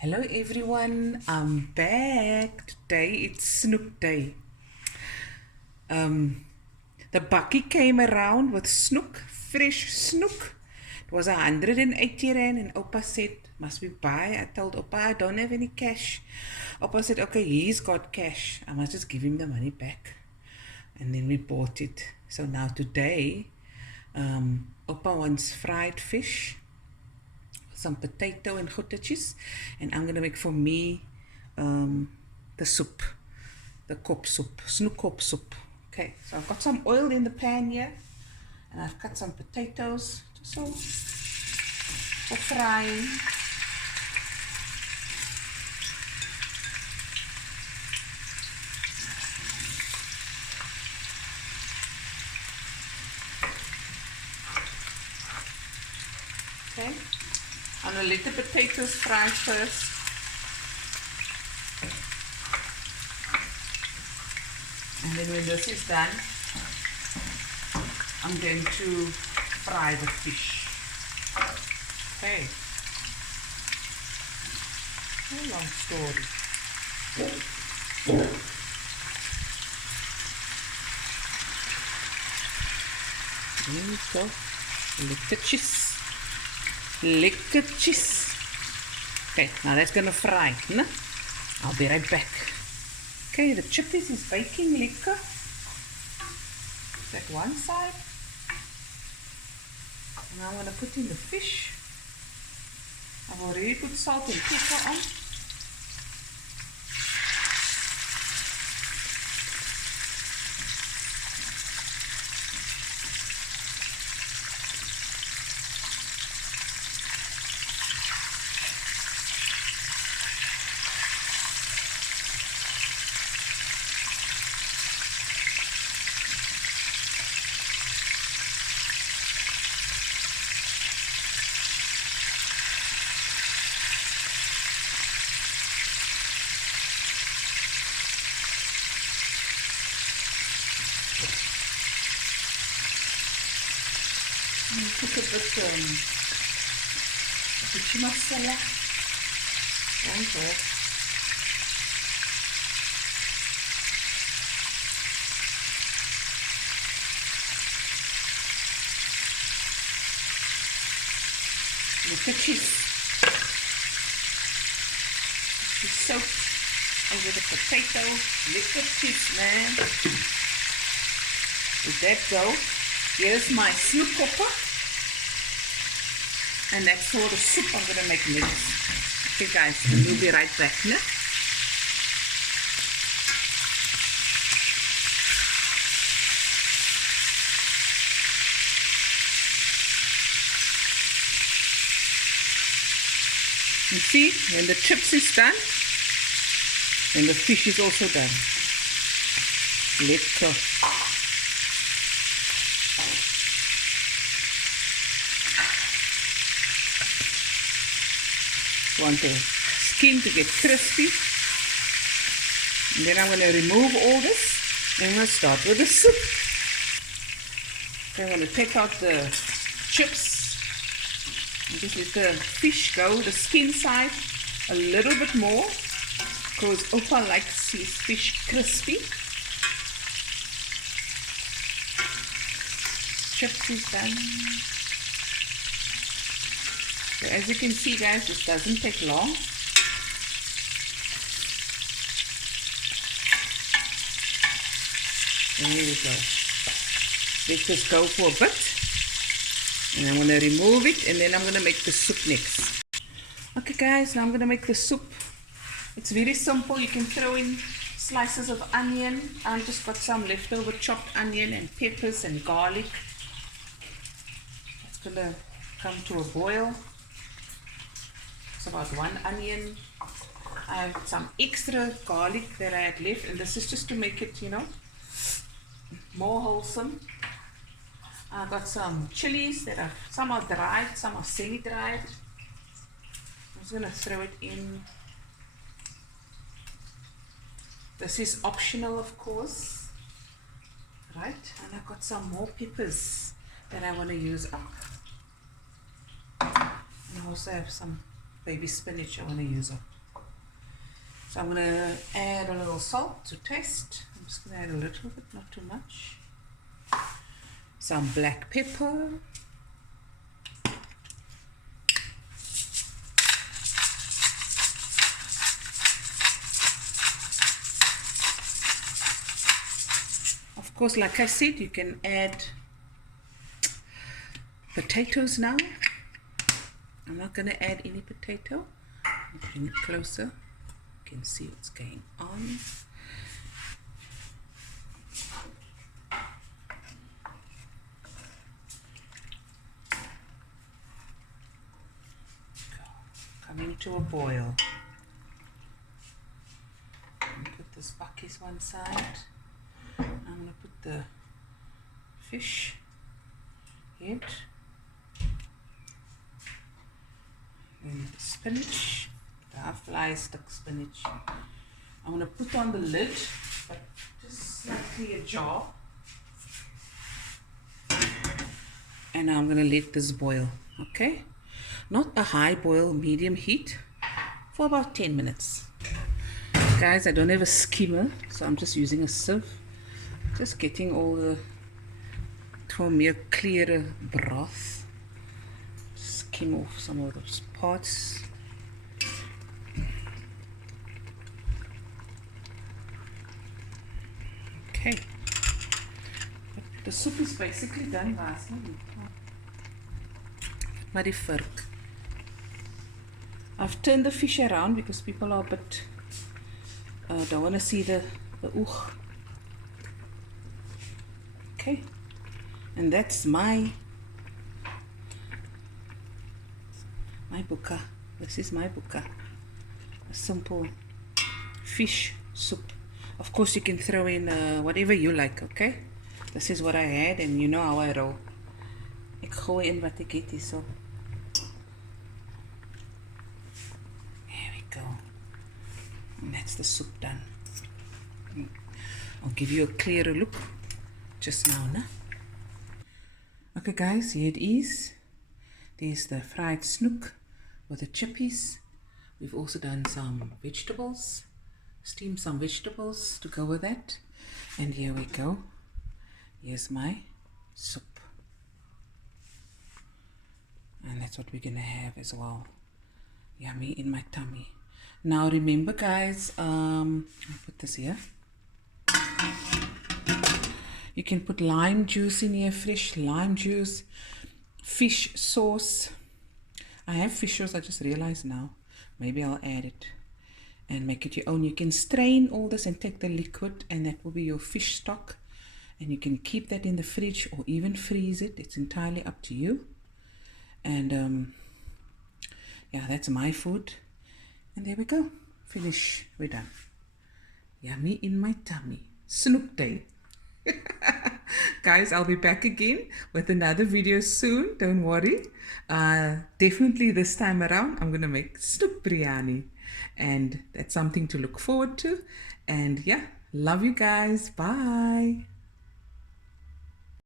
Hello everyone, I'm back. Today it's Snoek Day. The bakkie came around with Snoek, fresh Snoek. It was 180 rand and Opa said, must we buy? I told Opa I don't have any cash. Opa said, okay, he's got cash. I must just give him the money back. And then we bought it. So now today, Opa wants fried fish, some potato and goetetjies, and I'm gonna make for me the soup, the kop soup, snoek kop soup. Okay, so I've got some oil in the pan here, and I've cut some potatoes just so for frying. Okay, I'm gonna let the potatoes fry first. And then when this is done, I'm going to fry the fish. Okay. A long story. There we go. Lekker cheese. Lekker cheese. Okay, now that's gonna fry. No? I'll be right back. Okay, the chippies is baking lekker. That one side. And I'm gonna put in the fish. I've already put salt and pepper on. Put a bit chicken masala on top. Lekker cheese. Cheese soak over the potato. Lekker cheese, man. Let that go. Here's my snoek kopper. And that's for the soup I'm going to make next. Okay guys, we'll be right back. No? You see, when the chips is done, and the fish is also done. Let's go. Want the skin to get crispy, and then I'm going to remove all this and I'm going to start with the soup. Okay, I'm going to take out the chips and just let the fish go, the skin side a little bit more, because Opa likes his fish crispy. Chips is done. So as you can see guys, this doesn't take long. There we go. Let this go for a bit. And I'm going to remove it, and then I'm going to make the soup next. Okay guys, now I'm going to make the soup. It's very simple. You can throw in slices of onion. I've just got some leftover chopped onion and peppers and garlic. It's going to come to a boil. It's about 1 onion. I have some extra garlic that I had left, and this is just to make it, you know, more wholesome. I've got some chilies that are, some are dried, some are semi-dried. I'm just going to throw it in. This is optional, of course. Right, and I've got some more peppers that I want to use up. And I also have some baby spinach I want to use up. So I'm going to add a little salt to taste. I'm just going to add a little bit, not too much. Some black pepper. Of course, like I said, you can add potatoes now. I'm not going to add any potato. I'll bring it closer. You can see what's going on. Coming to a boil. Put this buckies one side. I'm going to put the fish head. And the spinach, the half-fly stuck spinach. I'm going to put on the lid, but just slightly ajar. And I'm going to let this boil, okay? Not a high boil, medium heat, for about 10 minutes. Guys, I don't have a skimmer, so I'm just using a sieve. Just getting all the, to a mere clearer broth. Skim off some of those parts. Okay. But the soup is basically done, guys. Maar die vark. I've turned the fish around because people are a bit don't want to see the oog. Okay, and that's my buka. This is my buka. A simple fish soup. Of course, you can throw in whatever you like. Okay, this is what I had, and you know how I roll. Ek gooi in wat ek het hierso. There we go. And that's the soup done. I'll give you a clearer look just now, nah? Okay guys, here it is. There's the fried snoek with the chippies. We've also done some vegetables, steamed some vegetables to go with that. And here we go. Here's my soup. And that's what we're gonna have as well. Yummy in my tummy. Now remember guys, I'll put this here. You can put lime juice in here, fresh lime juice, fish sauce. I have fish sauce, I just realized now. Maybe I'll add it and make it your own. You can strain all this and take the liquid, and that will be your fish stock. And you can keep that in the fridge or even freeze it. It's entirely up to you. And yeah, that's my food. And there we go. Finish. We're done. Yummy in my tummy. Snoek day. Guys, I'll be back again with another video soon. Don't worry. Definitely this time around, I'm going to make snoek biryani. And that's something to look forward to. And yeah, love you guys. Bye.